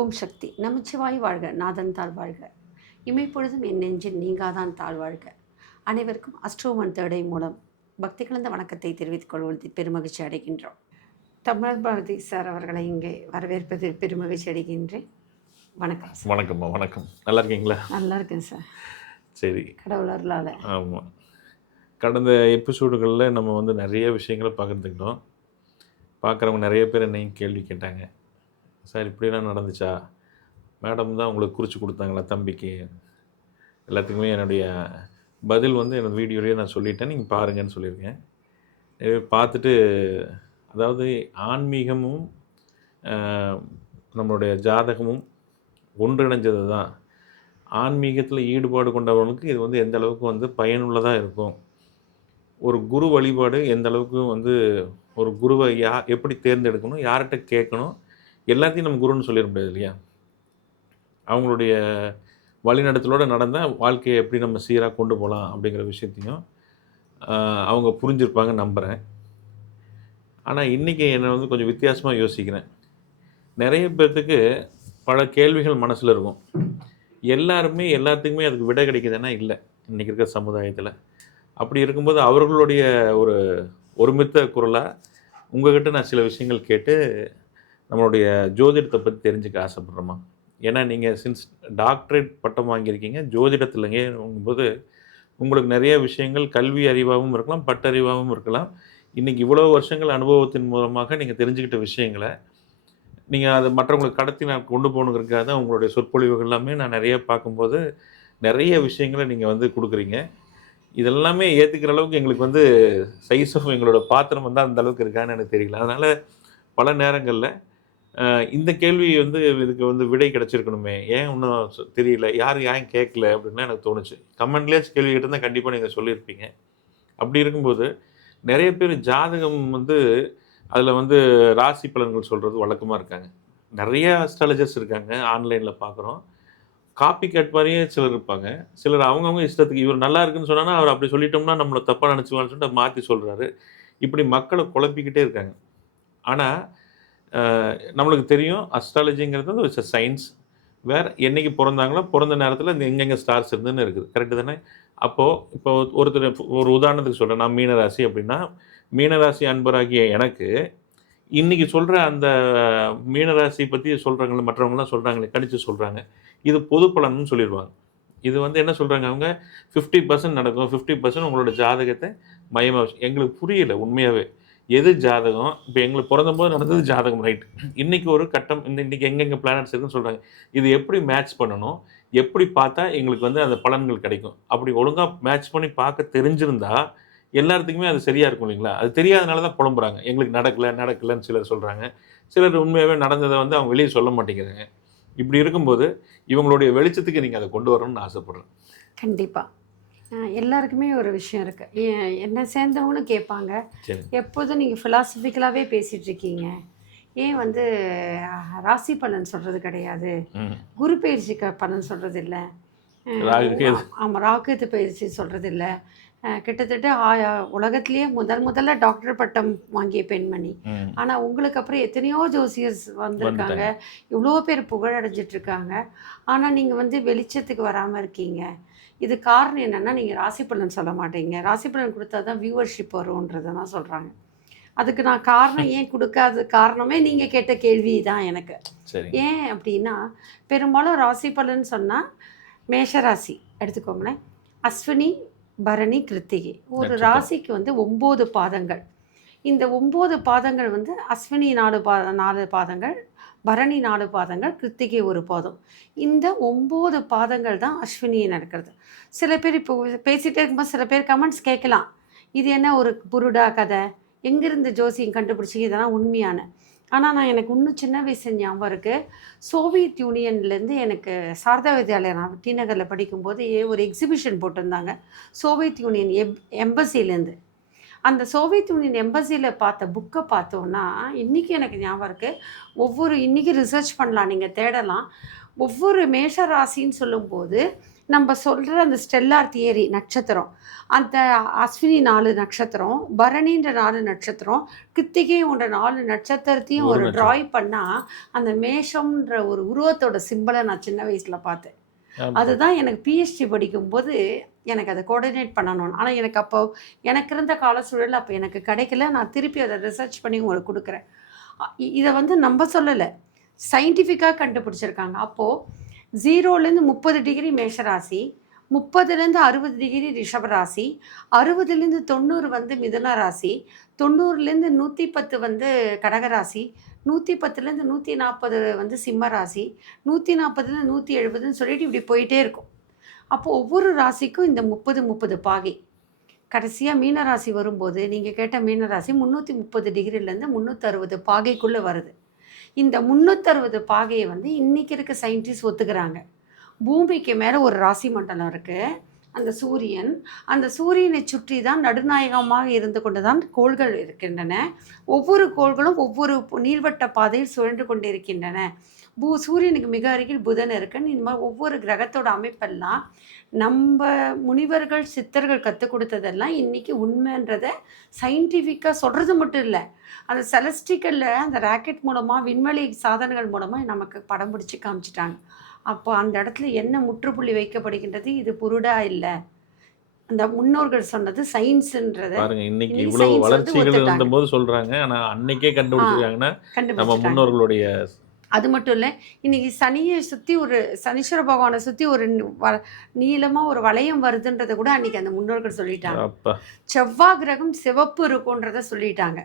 ஓம் சக்தி நமச்சிவாய் வாழ்க நாதன் தாழ் வாழ்க இமைப்பொழுதும் என் நெஞ்சில் நீங்காதான் தாழ் வாழ்க. அனைவருக்கும் அஸ்ட்ரோமன் தேடை மூலம் பக்தி கலந்த வணக்கத்தை தெரிவித்துக் கொள்வதில் பெருமகிழ்ச்சி அடைகின்றோம். தமிழ் பாரதி சார் அவர்களை இங்கே வரவேற்பதில் பெருமகிழ்ச்சி அடைகின்றேன். வணக்கம் சார். வணக்கம்மா. வணக்கம். நல்லா இருக்கீங்களா? நல்லா இருக்கேன் சார். சரி, கடவுளர்களால். ஆமாம். கடந்த எபிசோடுகளில் நம்ம நிறைய விஷயங்களை பகிர்ந்துக்கிட்டோம். பார்க்குறவங்க நிறைய பேர் என்னையும் கேள்வி கேட்டாங்க. சார் இப்படிலாம் நடந்துச்சா? மேடம் தான் உங்களுக்கு குறித்து கொடுத்தாங்களா தம்பிக்கு? எல்லாத்துக்குமே என்னுடைய பதில் என்னோடய வீடியோலேயே நான் சொல்லிட்டேன், நீங்கள் பாருங்கன்னு சொல்லியிருக்கேன். பார்த்துட்டு அதாவது ஆன்மீகமும் நம்மளுடைய ஜாதகமும் ஒன்றிணைஞ்சது தான். ஆன்மீகத்தில் ஈடுபாடு கொண்டவர்களுக்கு இது எந்த அளவுக்கு பயனுள்ளதாக இருக்கும், ஒரு குரு வழிபாடு எந்த அளவுக்கு ஒரு குருவை எப்படி தேர்ந்தெடுக்கணும், யார்கிட்ட கேட்கணும், எல்லாத்தையும் நம்ம குருன்னு சொல்லிட முடியாது இல்லையா? அவங்களுடைய வழிநடத்தலோடு நடந்தால் வாழ்க்கையை எப்படி நம்ம சீராக கொண்டு போகலாம் அப்படிங்கிற விஷயத்தையும் அவங்க புரிஞ்சிருப்பாங்க நம்புகிறேன். ஆனால் இன்றைக்கி என்னை கொஞ்சம் வித்தியாசமாக யோசிக்கிறேன். நிறைய பேர்த்துக்கு பல கேள்விகள் மனசில் இருக்கும். எல்லாருமே எல்லாத்துக்குமே அதுக்கு விடை கிடைக்குதுன்னா இல்லை இன்றைக்கி இருக்கிற சமுதாயத்தில். அப்படி இருக்கும்போது அவர்களுடைய ஒரு ஒருமித்த குரலாக உங்கள்கிட்ட நான் சில விஷயங்கள் கேட்டு நம்மளுடைய ஜோதிடத்தை பற்றி தெரிஞ்சுக்க ஆசைப்பட்றோமா? ஏன்னா நீங்கள் சின்ஸ் டாக்டரேட் பட்டம் வாங்கியிருக்கீங்க ஜோதிடத்துலங்கும்போது உங்களுக்கு நிறைய விஷயங்கள் கல்வி அறிவாகவும் இருக்கலாம், பட்டறிவாகவும் இருக்கலாம். இன்றைக்கி இவ்வளோ வருஷங்கள் அனுபவத்தின் மூலமாக நீங்கள் தெரிஞ்சுக்கிட்ட விஷயங்களை நீங்கள் அதை மற்றவங்களுக்கு கடத்தி நான் கொண்டு போகணுங்கிறதுக்காக தான் உங்களுடைய சொற்பொழிவுகள் எல்லாமே நான் நிறைய பார்க்கும்போது நிறைய விஷயங்களை நீங்கள் கொடுக்குறீங்க. இதெல்லாமே ஏற்றுக்கிற அளவுக்கு எங்களுக்கு சைஸ் ஆஃப் எங்களோட பாத்திரம் அந்த அளவுக்கு இருக்கான்னு எனக்கு தெரியல. அதனால் பல நேரங்களில் இந்த கேள்வி இதுக்கு விடை கிடச்சிருக்கணுமே, ஏன் இன்னும் தெரியல, ஏன் கேட்கல அப்படின்னு எனக்கு தோணுச்சு. கமெண்ட்லேயே கேள்வி கேட்டிருந்தால் கண்டிப்பாக நீங்கள் சொல்லியிருப்பீங்க. அப்படி இருக்கும்போது நிறைய பேர் ஜாதகம் அதில் ராசி பலன்கள் சொல்கிறது வழக்கமாக இருக்காங்க. நிறைய அஸ்ட்ராலஜர்ஸ் இருக்காங்க, ஆன்லைனில் பார்க்குறோம். காப்பி கேட் மாதிரியே சிலர் இருப்பாங்க. சிலர் அவங்கவுங்க இஷ்டத்துக்கு இவர் நல்லா இருக்குன்னு சொன்னால் அவர் அப்படி சொல்லிட்டோம்னா நம்மளை தப்பாக நினச்சிக்குவான்னு சொல்லிட்டு மாற்றி சொல்கிறாரு. இப்படி மக்களை குழப்பிக்கிட்டே இருக்காங்க. ஆனால் நம்மளுக்கு தெரியும் அஸ்ட்ராலஜிங்கிறது ஒரு சயின்ஸ். வேறு என்றைக்கு பிறந்தாங்களோ பிறந்த நேரத்தில் இந்த எங்கெங்கே ஸ்டார்ஸ் இருந்துன்னு இருக்குது. கரெக்டு தானே? அப்போது இப்போ ஒருத்தர் ஒரு உதாரணத்துக்கு சொல்கிறேன். நான் மீனராசி அப்படின்னா மீனராசி அன்பராகிய எனக்கு இன்றைக்கி சொல்கிற அந்த மீனராசி பற்றி சொல்கிறாங்களே, மற்றவங்களாம் சொல்கிறாங்களே, கணிச்சு சொல்கிறாங்க, இது பொது பலன்னு சொல்லிடுவாங்க. இது என்ன சொல்கிறாங்க, அவங்க 50% நடக்கும், 50% உங்களோட ஜாதகத்தை மையமாக எங்களுக்கு புரியலை உண்மையாகவே. எது ஜாதகம்? இப்போ எங்களுக்கு பிறந்தபோது நடந்தது ஜாதகம், ரைட். இன்றைக்கி ஒரு கட்டம் இன்றைக்கி எங்கெங்கே பிளானட்ஸ் இருக்குன்னு சொல்கிறாங்க. இது எப்படி மேட்ச் பண்ணணும், எப்படி பார்த்தா எங்களுக்கு அந்த பலன்கள் கிடைக்கும், அப்படி ஒழுங்காக மேட்ச் பண்ணி பார்க்க தெரிஞ்சிருந்தா எல்லாத்துக்குமே அது சரியாக இருக்கும் இல்லைங்களா? அது தெரியாதனால தான் புலம்புறாங்க, எங்களுக்கு நடக்கலைன்னு சிலர் சொல்கிறாங்க. சிலர் உண்மையாகவே நடந்ததை அவங்க வெளியே சொல்ல மாட்டேங்கிறாங்க. இப்படி இருக்கும்போது இவங்களுடைய வெளிச்சத்துக்கு நீங்கள் அதை கொண்டு வரணும்னு ஆசைப்பட்றேன். கண்டிப்பாக எல்லாருக்குமே ஒரு விஷயம் இருக்குது. என்னை சேர்ந்தவங்களும் கேட்பாங்க, எப்போதும் நீங்கள் ஃபிலாசபிக்கலாகவே பேசிகிட்ருக்கீங்க, ஏன் ராசி பலன் சொல்கிறது கிடையாது, குரு பயிற்சி பலன் சொல்கிறது இல்லை, ஆமாம் ராகுகேது பயிற்சி சொல்கிறது இல்லை. கிட்டத்தட்ட உலகத்திலேயே முதல்ல டாக்டர் பட்டம் வாங்கிய பெண்மணி. ஆனால் உங்களுக்கு அப்புறம் எத்தனையோ ஜோசியர்ஸ் வந்திருக்காங்க, இவ்வளோ பேர் புகழடைஞ்சிட்ருக்காங்க. ஆனால் நீங்கள் வெளிச்சத்துக்கு வராமல் இருக்கீங்க. இது காரணம் என்னென்னா, நீங்கள் ராசி பலன் சொல்ல மாட்டீங்க. ராசி பலன் கொடுத்தா தான் வியூவர்ஷிப் வரும்ன்றதை தான் சொல்கிறாங்க. அதுக்கு நான் காரணம் ஏன் கொடுக்காத காரணமே நீங்கள் கேட்ட கேள்வி தான் எனக்கு. ஏன் அப்படின்னா, பெரும்பாலும் ராசி பலன் சொன்னால் மேஷராசி எடுத்துக்கோங்களேன், அஸ்வினி பரணி கிருத்திகை, ஒரு ராசிக்கு 9 பாதங்கள். இந்த 9 பாதங்கள் அஸ்வினி 4 பாதங்கள், பரணி 4 பாதங்கள், கிருத்திகை 1 பாதம். இந்த 9 பாதங்கள் தான் அஸ்வினியை நடக்கிறது. சில பேர் இப்போ பேசிகிட்டே இருக்கும்போது சில பேர் கமெண்ட்ஸ் கேட்கலாம், இது என்ன ஒரு புருடா கதை, எங்கேருந்து ஜோசியம் கண்டுபிடிச்சி, இதெல்லாம் உண்மையான. ஆனால் நான் எனக்கு இன்னும் சின்ன வயசு ஞாபகம் இருக்குது. சோவியத் யூனியன்லேருந்து எனக்கு சாரதா வித்யாலயா, நான் டி நகரில் படிக்கும்போது ஒரு எக்ஸிபிஷன் போட்டிருந்தாங்க சோவியத் யூனியன் எம்பசிலேருந்து. அந்த சோவியத் யூனியன் எம்பசியில் பார்த்த புக்கை பார்த்தோன்னா இன்றைக்கி எனக்கு ஞாபகம் இருக்குது. இன்றைக்கி ரிசர்ச் பண்ணலாம், நீங்கள் தேடலாம். ஒவ்வொரு மேஷ ராசின்னு சொல்லும்போது நம்ம சொல்கிற அந்த ஸ்டெல்லார் தியரி நட்சத்திரம், அந்த அஸ்வினி 4 நட்சத்திரம், பரணின்ற 4 நட்சத்திரம், கிருத்திகைன்ற 4 நட்சத்திரத்தையும் ஒரு ஒரு நட்சத்திரம். ட்ராய் பண்ணால் அந்த மேஷம்ன்ற ஒரு உருவத்தோட சிம்பலை நான் சின்ன வயசில் பார்த்தேன். ஆமா. அதுதான் எனக்கு பிஹெச்டி படிக்கும்போது எனக்கு அதை கோஆர்டினேட் பண்ணணும்னு. ஆனால் எனக்கு அப்போ எனக்கு இருந்த கால சூழல் அப்போ எனக்கு கிடைக்கல. நான் திருப்பி அதை ரிசர்ச் பண்ணி உங்களுக்கு கொடுக்குறேன். இதை வந்து நம்ம சொல்லலை, சயின்டிஃபிக்காக கண்டுபிடிச்சிருக்காங்க. அப்போது 0லேருந்து 30 டிகிரி மேஷராசி, 30லேருந்து 60 டிகிரி ரிஷபராசி, 60லேருந்து 90 வந்து மிதுன ராசி, 90லேருந்து 110 வந்து கடகராசி, 110லேருந்து 140 வந்து சிம்ம ராசி, 140லேருந்து 170ன்னு சொல்லிட்டு இப்படி போயிட்டே இருக்கும். அப்போது ஒவ்வொரு ராசிக்கும் இந்த 30 பாகை. கடைசியாக மீனராசி வரும்போது நீங்கள் கேட்ட மீனராசி 330 டிகிரிலேருந்து 360 பாகைக்குள்ளே வருது. இந்த 360 பாகையை வந்து இன்றைக்கி இருக்க சயின்டிஸ்ட் ஒத்துக்கிறாங்க. பூமிக்கு மேலே ஒரு ராசி மண்டலம் இருக்குது, அந்த சூரியன். அந்த சூரியனை சுற்றி தான் நடுநாயகமாக இருந்து கொண்டு தான் கோள்கள் இருக்கின்றன. ஒவ்வொரு கோள்களும் ஒவ்வொரு நீள்வட்ட பாதையில் சுழன்று கொண்டு இருக்கின்றன. சூரியனுக்கு மிக அருகில் புதன் இருக்குன்னு இந்த மாதிரி ஒவ்வொரு கிரகத்தோட அமைப்பெல்லாம் நம்ம முனிவர்கள் சித்தர்கள் கற்றுக் கொடுத்ததெல்லாம் இன்றைக்கி உண்மைன்றதை சயின்டிஃபிக்காக சொல்கிறது மட்டும் இல்லை, அந்த செலஸ்டிக்கலில் அந்த ராக்கெட் மூலமாக விண்வெளி சாதனங்கள் மூலமாக நமக்கு படம் பிடிச்சி காமிச்சிட்டாங்க. அப்போ அந்த இடத்துல என்ன முற்றுப்புள்ளி வைக்கப்படுகின்றது, இது புருடா இல்லை, அந்த முன்னோர்கள் சொன்னது சயின்ஸுன்றதை பாருங்க. இன்னைக்கு இவ்வளவு வளர்ச்சிகள் இருந்தபோது சொல்றாங்க, ஆனா அன்னைக்கே கண்டுபிடிச்சிருக்காங்கன்னா நம்ம முன்னோர்களுடைய. அது மட்டும் இல்லை, இன்றைக்கி சனியை சுற்றி ஒரு சனீஸ்வர பகவானை சுற்றி ஒரு நீளமாக ஒரு வளையம் வருதுன்றதை கூட அன்றைக்கி அந்த முன்னோர்கள் சொல்லிட்டாங்க. செவ்வாய் கிரகம் சிவப்பு இருக்குன்றத சொல்லிட்டாங்க.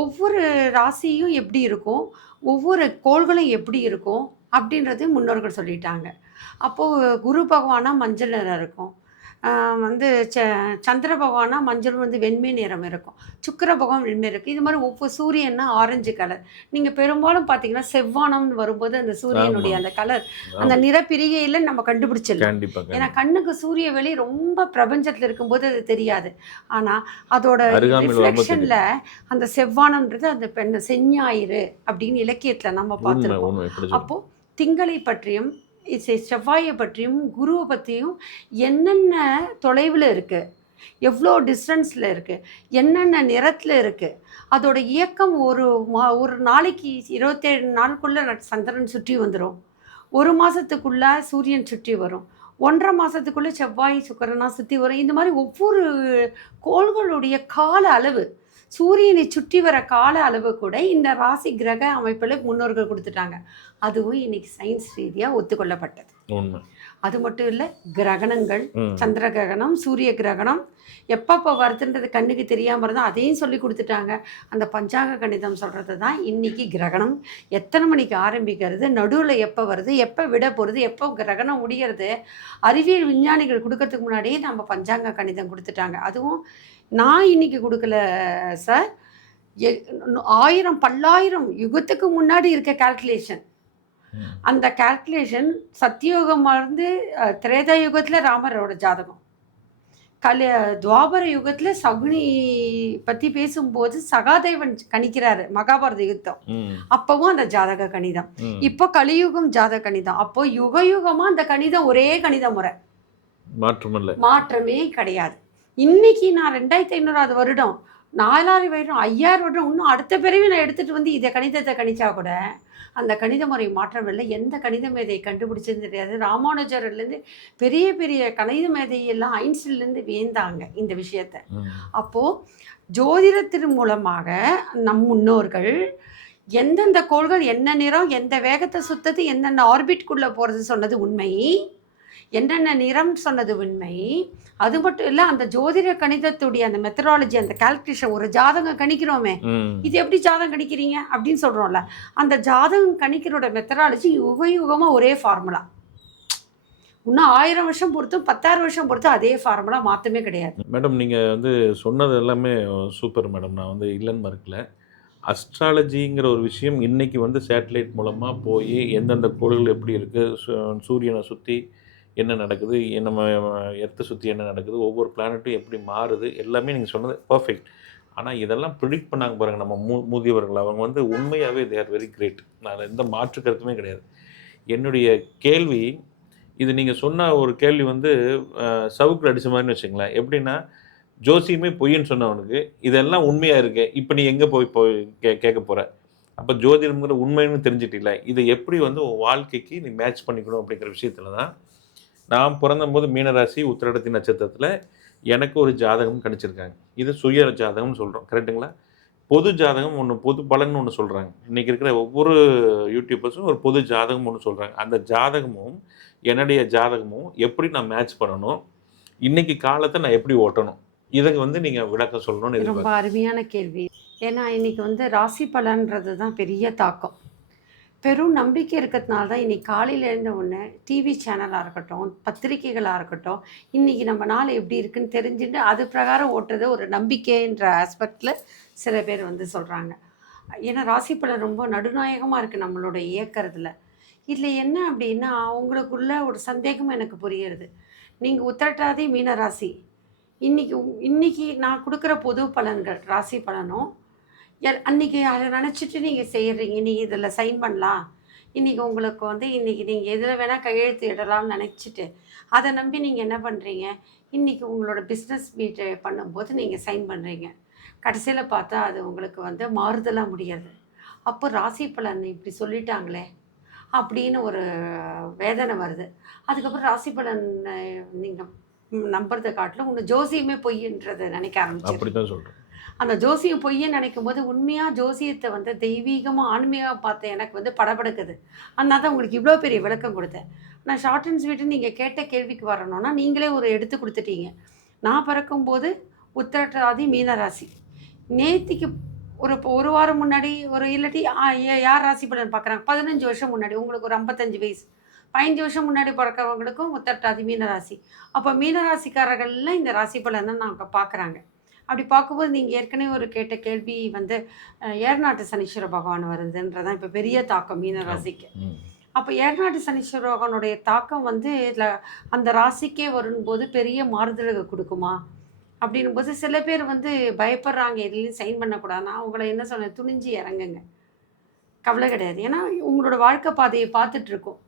ஒவ்வொரு ராசியும் எப்படி இருக்கும், ஒவ்வொரு கோள்களும் எப்படி இருக்கும் அப்படின்றது முன்னோர்கள் சொல்லிட்டாங்க. அப்போது குரு பகவானா மஞ்சள் நிறம் இருக்கும், வந்து சந்திர பகவானா மஞ்சள் வந்து வெண்மை நிறம் இருக்கும், சுக்கிர பகவான் வெண்மை இருக்குது. இது மாதிரி ஒவ்வொரு சூரியன்னா ஆரஞ்சு கலர். நீங்கள் பெரும்பாலும் பார்த்தீங்கன்னா செவ்வானம்னு வரும்போது அந்த சூரியனுடைய அந்த கலர் அந்த நிறப்பிரிகையில் நம்ம கண்டுபிடிச்சிடலாம். ஏன்னா கண்ணுக்கு சூரிய வெளி ரொம்ப பிரபஞ்சத்தில் இருக்கும்போது அது தெரியாது. ஆனால் அதோட ரிஃப்ளெக்ஷனில் அந்த செவ்வானம்ன்றது அந்த பெண்ணை செஞ்ஞாயிறு அப்படின்னு இலக்கியத்தில் நம்ம பார்த்துருக்கோம். அப்போது திங்களை பற்றியும் செவ்வாயை பற்றியும் குருவை பற்றியும் என்னென்ன தொலைவில் இருக்குது, எவ்வளோ டிஸ்டன்ஸில் இருக்குது, என்னென்ன நிறத்தில் இருக்குது, அதோட இயக்கம் ஒரு நாளைக்கு 27 நாளுக்குள்ளே சந்திரன் சுற்றி வந்துடும், ஒரு மாதத்துக்குள்ளே சூரியன் சுற்றி வரும், 1.5 மாதத்துக்குள்ளே செவ்வாய் சுக்கிரனா சுற்றி வரும். இந்த மாதிரி ஒவ்வொரு கோள்களுடைய கால அளவு, சூரியனை சுற்றி வர கால அளவு கூட இந்த ராசி கிரக அமைப்பில் முன்னோர்கள் கொடுத்துட்டாங்க. அதுவும் இன்னைக்கு சயின்ஸ் ரீதியாக ஒத்துக்கொள்ளப்பட்டது. அது மட்டும் இல்லை, கிரகணங்கள், சந்திர கிரகணம், சூரிய கிரகணம் எப்பப்போ வருதுன்றது கண்ணுக்கு தெரியாமல் இருந்தால் அதையும் சொல்லி கொடுத்துட்டாங்க. அந்த பஞ்சாங்க கணிதம் சொல்கிறது தான் இன்றைக்கி கிரகணம் எத்தனை மணிக்கு ஆரம்பிக்கிறது, நடுவில் எப்போ வருது, எப்போ விட போகிறது, எப்போ கிரகணம் முடிகிறது, அறிவியல் விஞ்ஞானிகள் கொடுக்கறதுக்கு முன்னாடியே நம்ம பஞ்சாங்க கணிதம் கொடுத்துட்டாங்க. அதுவும் நான் இன்றைக்கி கொடுக்கல சார், 1000 பல்லாயிரம் யுகத்துக்கு முன்னாடி இருக்க கால்குலேஷன். அந்த கால்குலேஷன் சத்தியோகம் மறந்து திரேதா யுகத்தில் ராமரோட ஜாதகம், துவாபர யுகத்தில் சகுனி பற்றி பேசும்போது சகாதேவன் கணிக்கிறாரு மகாபாரத யுத்தம், அப்பவும் அந்த ஜாதக கணிதம். இப்போ கலியுகம் ஜாதக கணிதம். அப்போ யுக யுகமாக அந்த கணிதம் ஒரே கணித முறை, மாற்றமே கிடையாது. இன்னைக்கு நான் 2500வது வருடம், 4000 வருடம், 5000 வருடம், இன்னும் அடுத்த பிறவி நான் எடுத்துகிட்டு வந்து இதை கணிதத்தை கணிச்சா கூட அந்த கணித முறை மாற்றம் இல்லை. எந்த கணித மேதையை கண்டுபிடிச்சதுன்னு தெரியாது. ராமானுஜர்லேருந்து பெரிய பெரிய கணித மேதையெல்லாம் ஐன்ஸ்டீன்லேருந்து வியந்தாங்க இந்த விஷயத்தை. அப்போது ஜோதிடத்தின் மூலமாக நம் முன்னோர்கள் எந்தெந்த கோள்கள் என்ன நிறம், எந்த வேகத்தை சுத்தது, என்னென்ன ஆர்பிட்குள்ளே போகிறது சொன்னது உண்மை, என்னென்ன நிறம் சொன்னது உண்மை. அது மட்டும் இல்லை, அந்த ஜோதிட கணிதத்துடைய அந்த மெத்தடாலஜி, அந்த கால்குலேஷன், ஒரு ஜாதகம் கணிக்கிறோமே, இது எப்படி ஜாதகம் கணிக்கிறீங்க அப்படின்னு சொல்கிறோம்ல, அந்த ஜாதகம் கணிக்கிறோட மெத்தடாலஜி யுக யுகமாக ஒரே ஃபார்முலா. இன்னும் 1000 வருஷம் பொறுத்தும் 10,000 வருஷம் பொறுத்தும் அதே ஃபார்முலா, மாற்றமே கிடையாது. மேடம் நீங்கள் வந்து சொன்னது எல்லாமே சூப்பர் மேடம், நான் வந்து இல்லைன்னு மறுக்கல. அஸ்ட்ராலஜிங்கிற ஒரு விஷயம் இன்றைக்கி வந்து சேட்டலைட் மூலமாக போய் எந்தெந்த கோள்கள் எப்படி இருக்குது, சூரியனை சுற்றி என்ன நடக்குது, நம்ம எர்த்தை சுற்றி என்ன நடக்குது, ஒவ்வொரு பிளானட்டும் எப்படி மாறுது, எல்லாமே நீங்கள் சொன்னது பர்ஃபெக்ட். ஆனால் இதெல்லாம் ப்ரிடிக்ட் பண்ணாங்க பாருங்கள் நம்ம முதியவர்கள், அவங்க வந்து உண்மையாகவே தே ஆர் வெரி கிரேட். நான் எந்த மாற்று கருத்துமே கிடையாது. என்னுடைய கேள்வி, இது நீங்கள் சொன்ன ஒரு கேள்வி வந்து சவுக்கு அடிச்ச மாதிரின்னு வச்சுங்களேன். எப்படின்னா, ஜோசியமே பொய்ன்னு சொன்னவனுக்கு இதெல்லாம் உண்மையாக இருக்கு, இப்போ நீ எங்கே போய் போய் கேட்க போகிற? அப்போ ஜோதிடம்ங்கிற உண்மைன்னு தெரிஞ்சிட்டில்ல, இதை எப்படி வந்து உன் வாழ்க்கைக்கு நீ மேட்ச் பண்ணிக்கணும் அப்படிங்கிற விஷயத்துல தான் நான் பிறந்தபோது மீனராசி உத்திரடத்தி நட்சத்திரத்தில் எனக்கு ஒரு ஜாதகம் கணிச்சிருக்காங்க. இது சுய ஜாதகம்னு சொல்கிறோம், கரெக்டுங்களா? பொது ஜாதகம் ஒன்று, பொது பலன் ஒன்று சொல்கிறாங்க. இன்றைக்கி இருக்கிற ஒவ்வொரு யூடியூபர்ஸும் ஒரு பொது ஜாதகம் ஒன்று சொல்கிறாங்க. அந்த ஜாதகமும் என்னுடைய ஜாதகமும் எப்படி நான் மேட்ச் பண்ணணும், இன்றைக்கி காலத்தை நான் எப்படி ஓட்டணும், இதை வந்து நீங்கள் விளக்கம் சொல்லணும்னு ரொம்ப அருமையான கேள்வி. ஏன்னா இன்றைக்கி வந்து ராசி பலன்றது தான் பெரிய தாக்கம். பெரும் நம்பிக்கை இருக்கிறதுனால தான் இன்றைக்கி காலையில் எழுந்த உடனே டிவி சேனலாக இருக்கட்டும், பத்திரிகைகளாக இருக்கட்டும், இன்றைக்கி நம்ம நாள் எப்படி இருக்குன்னு தெரிஞ்சுட்டு அது பிரகாரம் ஓட்டுறது ஒரு நம்பிக்கைன்ற ஆஸ்பெக்டில் சில பேர் வந்து சொல்கிறாங்க. ஏன்னா ராசி பலன் ரொம்ப நடுநாயகமாக இருக்குது நம்மளோட இயக்கிறதுல. இதில் என்ன அப்படின்னா, உங்களுக்குள்ள ஒரு சந்தேகம் எனக்கு புரியுறது. நீங்கள் உத்திரட்டாதி மீனராசி, இன்னைக்கு நான் கொடுக்குற பொது பலன்கள் ராசி பலனும் அன்றைக்கி அதை நினச்சிட்டு நீங்கள் செய்கிறீங்க. இன்றைக்கி இதில் சைன் பண்ணலாம், இன்றைக்கி உங்களுக்கு வந்து இன்றைக்கி நீங்கள் எதில் வேணால் கையெழுத்து இடலாம்னு நினச்சிட்டு அதை நம்பி நீங்கள் என்ன பண்ணுறீங்க, இன்றைக்கி உங்களோட பிஸ்னஸ் மீட்டு பண்ணும்போது நீங்கள் சைன் பண்ணுறீங்க. கடைசியில் பார்த்தா அது உங்களுக்கு வந்து மாறுதலாக முடியாது. அப்போ ராசி பலன் இப்படி சொல்லிட்டாங்களே அப்படின்னு ஒரு வேதனை வருது. அதுக்கப்புறம் ராசி பலன் நீங்கள் நம்புறதை காட்டிலும் ஒன்று ஜோசியமே பொய்ன்றதை நினைக்க ஆரம்பிச்சு. அப்படி தான் சொல்கிறேன். அந்த ஜோசியம் பொய்யை நினைக்கும் போது உண்மையாக ஜோசியத்தை வந்து தெய்வீகமாக ஆன்மீகமாக பார்த்த எனக்கு வந்து படபடுக்குது. அதனால தான் உங்களுக்கு இவ்வளோ பெரிய விளக்கம் கொடுத்தேன். நான் ஷார்ட் அண்ட் ஸ்வீட்டு நீங்கள் கேட்ட கேள்விக்கு வரணும்னா நீங்களே ஒரு எடுத்து கொடுத்துட்டீங்க. நான் பிறக்கும்போது உத்திரட்டாதி மீனராசி. நேத்திக்கு ஒரு வாரம் முன்னாடி ஒரு இல்லாட்டி யார் ராசி பலன் பார்க்குறாங்க, 15 வருஷம் முன்னாடி, உங்களுக்கு ஒரு 55 வயசு, 15 வருஷம் முன்னாடி பிறக்கிறவங்களுக்கும் உத்திரட்டாதி மீனராசி. அப்போ மீனராசிக்காரர்கள்லாம் இந்த ராசி பலனை நாங்கள் பார்க்குறாங்க. அப்படி பார்க்கும்போது நீங்கள் ஏற்கனவே ஒரு கேட்ட கேள்வி வந்து ஏர்நாட்டு சனீஸ்வர பகவான் வருதுன்றதான் இப்போ பெரிய தாக்கம் மீனராசிக்கு. அப்போ ஏர்நாட்டு சனீஸ்வர பகவானுடைய தாக்கம் வந்து இதில் அந்த ராசிக்கே வரும்போது பெரிய மாறுதல்கள் கொடுக்குமா அப்படின்னும் போது சில பேர் வந்து பயப்படுறாங்க, எதுலேயும் சைன் பண்ணக்கூடாதுன்னா அவங்கள என்ன சொன்ன, துணிஞ்சு இறங்குங்க, கவலை கிடையாது. ஏன்னா உங்களோட வாழ்க்கை பாதையை பார்த்துட்ருக்கோம்.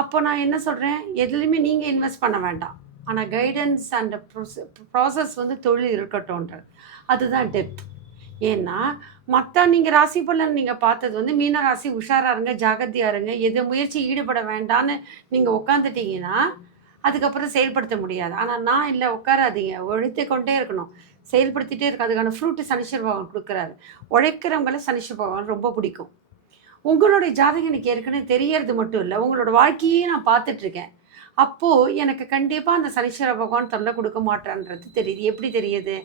அப்போ நான் என்ன சொல்கிறேன், எதுலேயுமே நீங்கள் இன்வெஸ்ட் பண்ண வேண்டாம், ஆனால் கைடன்ஸ் அண்ட் ப்ராசஸ் வந்து தொழில் இருக்கட்டும்ன்றது அதுதான் டெப்த். ஏன்னா மற்ற நீங்கள் ராசி பலன் நீங்கள் பார்த்தது வந்து மீனராசி உஷாராக இருங்க, ஜாகிரதையாக இருங்க, எது முயற்சி ஈடுபட வேண்டான்னு நீங்கள் உட்காந்துட்டீங்கன்னா அதுக்கப்புறம் செயல்படுத்த முடியாது. ஆனால் நான் இல்லை, உட்காராதீங்க, உழைத்து கொண்டே இருக்கணும், செயல்படுத்திகிட்டே இருக்கும். அதுக்கான ஃப்ரூட்டு சனீஸ்வர பகவான் கொடுக்குறாரு. உழைக்கிறவங்கள சனீஸ்வர பகவான் ரொம்ப பிடிக்கும். உங்களுடைய ஜாதகம் எனக்கு ஏற்கனவே தெரியறது மட்டும் இல்லை, உங்களோட வாழ்க்கையே நான் பார்த்துட்ருக்கேன். அப்போது எனக்கு கண்டிப்பாக அந்த சனீஸ்வர பகவான் தொல்லை கொடுக்க மாட்டான்றது தெரியுது. எப்படி தெரியுது,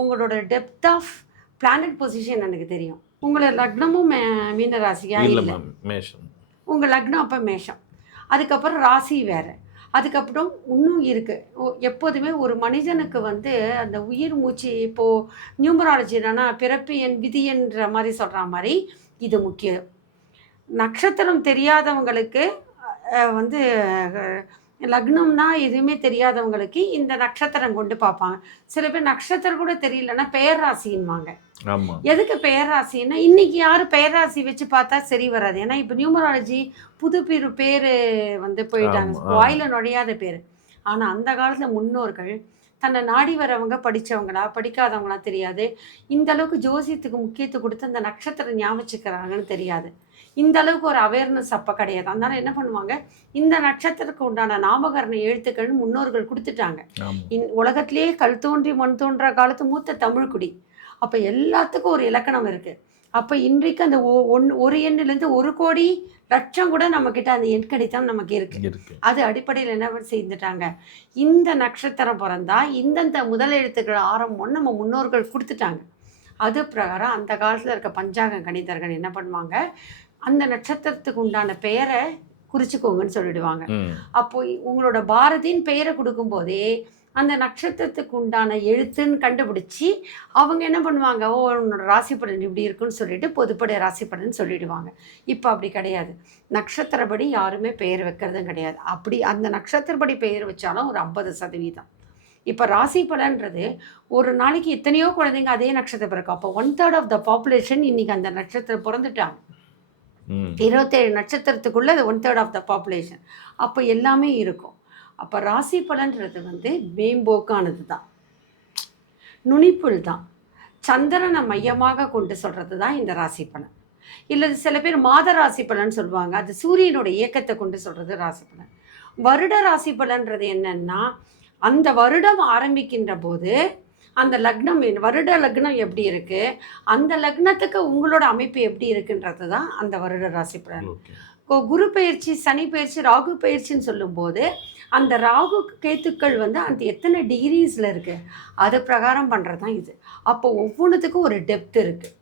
உங்களோட டெப்த் ஆஃப் பிளானட் பொசிஷன் எனக்கு தெரியும். உங்களோட லக்னமும் மீனராசியாக இல்லை, மேஷம். உங்கள் லக்னம் அப்போ மேஷம், அதுக்கப்புறம் ராசி வேறு, அதுக்கப்புறம் இன்னும் இருக்குது. எப்போதுமே ஒரு மனிதனுக்கு வந்து அந்த உயிர் மூச்சு, இப்போது நியூமராலஜி என்னன்னா பிறப்பு எண் விதி என்ற மாதிரி சொல்கிற மாதிரி இது முக்கியம். நட்சத்திரம் தெரியாதவங்களுக்கு வந்து லக்னம்னா எதுவுமே தெரியாதவங்களுக்கு இந்த நட்சத்திரம் கொண்டு பார்ப்பாங்க. சில பேர் நட்சத்திரம் கூட தெரியலன்னா பெயர் ராசின்வாங்க. எதுக்கு பெயர் ராசின்னா இன்னைக்கு யாரும் பெயர் ராசி வச்சு பார்த்தா சரி வராது. ஏன்னா இப்போ நியூமராலஜி புது பேர் வந்து போயிட்டாங்க, வாயில நுழையாத பேர். ஆனால் அந்த காலத்தில் முன்னோர்கள் தன்னை நாடி வரவங்க படித்தவங்களா படிக்காதவங்களா தெரியாது, இந்த அளவுக்கு ஜோசியத்துக்கு முக்கியத்துவம் கொடுத்து அந்த நட்சத்திரம் ஞாபகிக்கிறாங்கன்னு தெரியாது. இந்த அளவுக்கு ஒரு அவேர்னஸ் அப்போ கிடையாது. அதனால என்ன பண்ணுவாங்க, இந்த நட்சத்திரத்துக்கு உண்டான நாமகரண எழுத்துக்கள் முன்னோர்கள் கொடுத்துட்டாங்க. உலகத்திலேயே கல் தோன்றி மண் தோன்ற காலத்து மூத்த தமிழ்குடி. அப்போ எல்லாத்துக்கும் ஒரு இலக்கணம் இருக்குது. அப்போ இன்றைக்கு அந்த ஒரு எண்ணிலேருந்து 1,00,00,000 கூட நம்மக்கிட்ட அந்த எண்கணித்தம் நமக்கு இருக்குது. அது அடிப்படையில் என்ன செய்துட்டாங்க, இந்த நட்சத்திரம் பிறந்தா இந்தந்த முதல் எழுத்துக்கள் ஆரம்பம்னு நம்ம முன்னோர்கள் கொடுத்துட்டாங்க. அது பிரகாரம் அந்த காலத்தில் இருக்க பஞ்சாங்க கணிதர்கள் என்ன பண்ணுவாங்க, அந்த நட்சத்திரத்துக்கு உண்டான பெயரை குறிச்சிக்கோங்கன்னு சொல்லிடுவாங்க. அப்போ உங்களோட பாரதியின் பெயரை கொடுக்கும்போதே அந்த நட்சத்திரத்துக்கு உண்டான எழுத்துன்னு கண்டுபிடிச்சி அவங்க என்ன பண்ணுவாங்க, உன்னோட ராசி பலன் இப்படி இருக்குன்னு சொல்லிட்டு பொதுப்படை ராசி பலன் சொல்லிடுவாங்க. இப்போ அப்படி கிடையாது, நட்சத்திரப்படி யாருமே பெயர் வைக்கிறதும் கிடையாது. அப்படி அந்த நட்சத்திரப்படி பெயர் வச்சாலும் ஒரு 50%. இப்போ ராசி பலன்றது ஒரு நாளைக்கு எத்தனையோ குழந்தைங்க அதே நட்சத்திரம் பிறக்கும். அப்போ 1/3 ஆஃப் த பாப்புலேஷன் இன்றைக்கி அந்த நட்சத்திரம் பிறந்துட்டாங்க. 27 நட்சத்திரத்துக்குள்ளே அது 1/3 ஆஃப் த பாப்புலேஷன். அப்போ எல்லாமே இருக்கும். அப்போ ராசி பலன்றது வந்து மேம்போக்கானது தான், நுனிப்புள் தான். சந்திரனை மையமாக கொண்டு சொல்கிறது தான் இந்த ராசி பலன். இல்லை சில பேர் மாத ராசி பலன் சொல்லுவாங்க, அது சூரியனோட இயக்கத்தை கொண்டு சொல்கிறது ராசி பலன். வருட ராசி பலன்றது என்னன்னா, அந்த வருடம் ஆரம்பிக்கின்ற போது அந்த லக்னம் வருட லக்னம் எப்படி இருக்குது, அந்த லக்னத்துக்கு உங்களோட அமைப்பு எப்படி இருக்குன்றது தான் அந்த வருட ராசி பலன். குரு பயிற்சி, சனி பயிற்சி, ராகு பயிற்சின்னு சொல்லும்போது அந்த ராகு கேத்துக்கள் வந்து அந்த எத்தனை டிகிரிஸில் இருக்குது அது பிரகாரம் பண்ணுறது தான் இது. அப்போ ஒவ்வொன்றுத்துக்கும் ஒரு டெப்த் இருக்குது.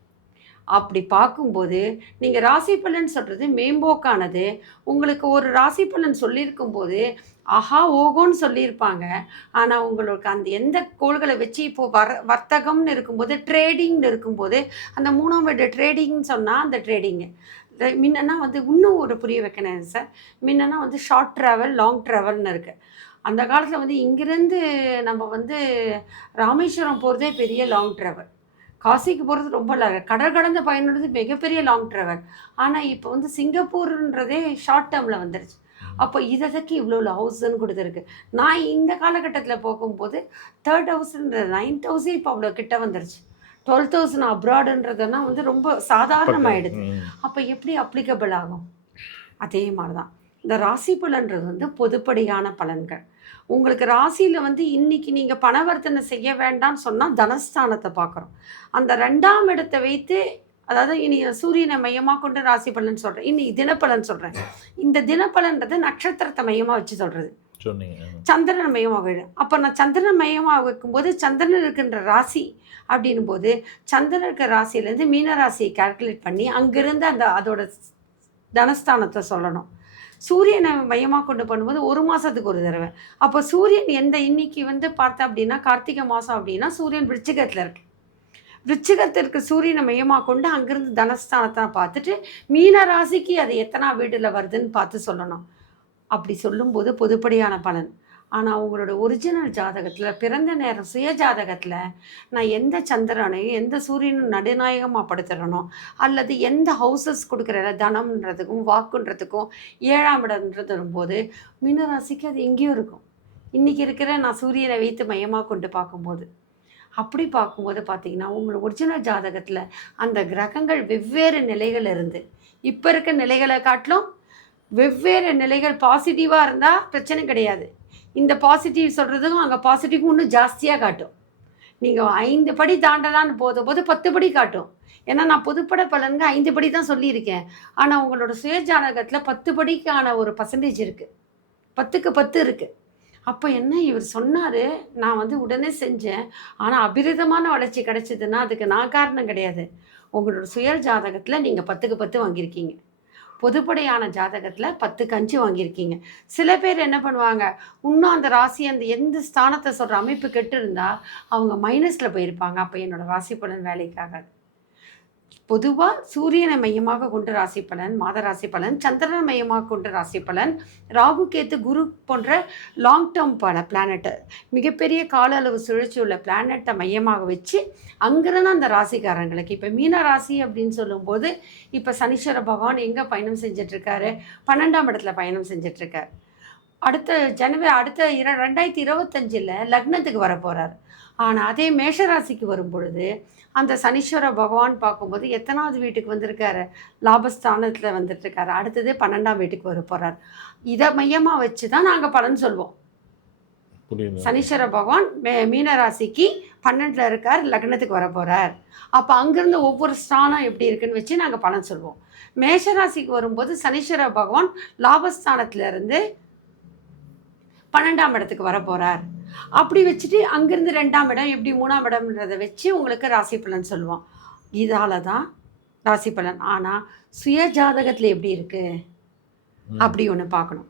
அப்படி பார்க்கும்போது நீங்கள் ராசி பலன் சொல்கிறது மேம்போக்கானது. உங்களுக்கு ஒரு ராசி பலன் சொல்லியிருக்கும் போது ஆஹா ஓகோன்னு சொல்லியிருப்பாங்க. ஆனால் உங்களுக்கு அந்த எந்த கோள்களை வச்சு இப்போது வர்த்தகம்னு இருக்கும்போது, ட்ரேடிங்னு இருக்கும்போது, அந்த 3ஆம் வீடு ட்ரேடிங்னு சொன்னால் அந்த ட்ரேடிங்கு முன்னன்னா வந்து இன்னும் ஒரு புரிய வைக்கணும் சார். முன்னன்னா வந்து ஷார்ட் ட்ராவல், லாங் ட்ராவல்னு இருக்குது. அந்த காலத்தில் வந்து இங்கேருந்து நம்ம வந்து ராமேஸ்வரம் போகிறதே பெரிய லாங் ட்ராவல், காசிக்கு போகிறது ரொம்ப கடல் கடந்த பயணம்ன்றது மிகப்பெரிய லாங் ட்ராவல். ஆனால் இப்போ வந்து சிங்கப்பூர்ன்றதே ஷார்ட் டேர்மில் வந்துடுச்சு. அப்போ இதற்கு இவ்வளோ ஹவுஸ்ன்னு கொடுத்துருக்கு. நான் இந்த காலகட்டத்தில் போகும்போது 3rd ஹவுஸ்ன்ற 9th ஹவுஸே இப்போ அவ்வளோ கிட்ட வந்துருச்சு. 12,000 அப்ராடுன்றதுனா வந்து ரொம்ப சாதாரணமாகிடுது. அப்போ எப்படி அப்ளிகபிள் ஆகும்? அதே மாதிரி தான் இந்த ராசி பலன்றது வந்து பொதுப்படியான பலன்கள். உங்களுக்கு ராசியில் வந்து இன்றைக்கி நீங்கள் பணவர்த்தனை செய்ய வேண்டாம்னு சொன்னால் தனஸ்தானத்தை பார்க்குறோம். அந்த 2ஆம் இடத்தை வைத்து, அதாவது இனி சூரியனை மையமாக கொண்டு ராசி பலன் சொல்கிறேன், இன்னைக்கு தினப்பலன் சொல்கிறேன். இந்த தினப்பலன்றது நட்சத்திரத்தை மையமாக வச்சு சொல்கிறது, சந்திரன் மையமாக. அப்போ நான் சந்திரன் மையமாக வைக்கும்போது சந்திரன் இருக்கின்ற ராசி அப்படின்னும் போது சந்திரன் இருக்கிற ராசியிலேருந்து மீன ராசியை கால்குலேட் பண்ணி அங்கேருந்து அதோட தனஸ்தானத்தை சொல்லணும். சூரியனை மையமாக கொண்டு பண்ணும்போது 1 மாதத்துக்கு ஒரு தடவை. அப்போ சூரியன் இன்னைக்கு வந்து பார்த்தேன் அப்படின்னா கார்த்திகை மாதம் அப்படின்னா சூரியன் விருச்சிகத்தில் இருக்கு. விருச்சிகத்திற்கு சூரியனை மையமாக கொண்டு அங்கேருந்து தனஸ்தானத்தை பார்த்துட்டு மீன ராசிக்கு அது எத்தனை வீட்டில் வருதுன்னு பார்த்து சொல்லணும். அப்படி சொல்லும்போது பொதுப்படியான பலன். ஆனால் அவங்களோட ஒரிஜினல் ஜாதகத்தில், பிறந்த நேரம் சுய ஜாதகத்தில் நான் எந்த சந்திரனையும் எந்த சூரியனும் நடுநாயகமாக படுத்துறனோ, அல்லது எந்த ஹவுசஸ் கொடுக்குற தனம்ன்றதுக்கும் வாக்குன்றதுக்கும் 7ஆம் இடம்ன்றது வரும்போது மீனராசிக்கு அது எங்கேயும் இருக்கும். இன்றைக்கி இருக்கிற நான் சூரியனை வைத்து மையமாக கொண்டு பார்க்கும்போது, அப்படி பார்க்கும்போது பார்த்திங்கன்னா உங்களோட ஒரிஜினல் ஜாதகத்தில் அந்த கிரகங்கள் வெவ்வேறு நிலைகள் இருந்து இப்போ இருக்க நிலைகளை காட்டிலும் வெவ்வேறு நிலைகள் பாசிட்டிவாக இருந்தால் பிரச்சனை கிடையாது. இந்த பாசிட்டிவ் சொல்கிறதுக்கும் அங்கே பாசிட்டிவ் இன்னும் ஜாஸ்தியாக காட்டும். நீங்கள் 5 படி தாண்டலான்னு போது 10 படி காட்டும். ஏன்னா நான் பொதுப்பட பலன்க 5 படி தான் சொல்லியிருக்கேன். ஆனால் உங்களோட சுய ஜாதகத்தில் 10 படிக்கான ஒரு பர்சன்டேஜ் இருக்குது, 10க்கு 10 இருக்குது. அப்போ என்ன இவர் சொன்னார், நான் வந்து உடனே செஞ்சேன். ஆனால் அபிரிதமான வளர்ச்சி கிடைச்சதுன்னா அதுக்கு நான் காரணம் கிடையாது. உங்களோட சுய ஜாதகத்தில் நீங்கள் 10க்கு 10 வாங்கியிருக்கீங்க, பொதுப்படையான ஜாதகத்தில் 10க்கு 5 வாங்கியிருக்கீங்க. சில பேர் என்ன பண்ணுவாங்க, இன்னும் அந்த ராசி அந்த எந்த ஸ்தானத்தை சொல்கிற அமைப்பு கெட்டு இருந்தால் அவங்க மைனஸில் போயிருப்பாங்க. அப்போ என்னோடய ராசி பலன் வேலைக்காகாது. பொதுவாக சூரியனை மையமாக கொண்டு ராசி பலன், மாத ராசி பலன், சந்திரனை மையமாக கொண்டு ராசி பலன், ராகு கேத்து குரு போன்ற லாங் டேர்ம் பிளானெட்டை, மிகப்பெரிய கால அளவு சுழற்சி உள்ள பிளானெட்டை மையமாக வச்சு அங்கிருந்து அந்த ராசிக்காரங்களுக்கு இப்போ மீன ராசி அப்படின்னு சொல்லும்போது இப்போ சனீஸ்வர பகவான் எங்கே பயணம் செஞ்சிட்ருக்காரு, 12ஆம் இடத்துல பயணம் செஞ்சிட்ருக்கார். அடுத்த 2025 லக்னத்துக்கு வர போகிறார். ஆனால் அதே மேஷராசிக்கு வரும் பொழுது அந்த சனீஸ்வர பகவான் பார்க்கும்போது எத்தனாவது வீட்டுக்கு வந்திருக்காரு, லாபஸ்தானத்தில் வந்துட்டுருக்காரு. அடுத்தது 12ஆம் வீட்டுக்கு வர போகிறார். இதை மையமாக வச்சு தான் நாங்கள் பலன் சொல்வோம். சனீஸ்வர பகவான் மீனராசிக்கு 12ல் இருக்கார், லக்னத்துக்கு வர போகிறார். அப்போ அங்கேருந்து ஒவ்வொரு ஸ்தானம் எப்படி இருக்குன்னு வச்சு நாங்கள் பலன் சொல்வோம். மேஷராசிக்கு வரும்போது சனீஸ்வர பகவான் லாபஸ்தானத்திலேருந்து 12ஆம் இடத்துக்கு வர போகிறார். அப்படி வச்சுட்டு அங்கேருந்து 2ஆம் இடம் எப்படி 3ஆம் இடம்ன்றதை வச்சு உங்களுக்கு ராசி பலன் சொல்லுவோம். இதால் தான் ராசி பலன். ஆனால் சுய ஜாதகத்தில் எப்படி இருக்குது அப்படி ஒன்று பார்க்கணும்.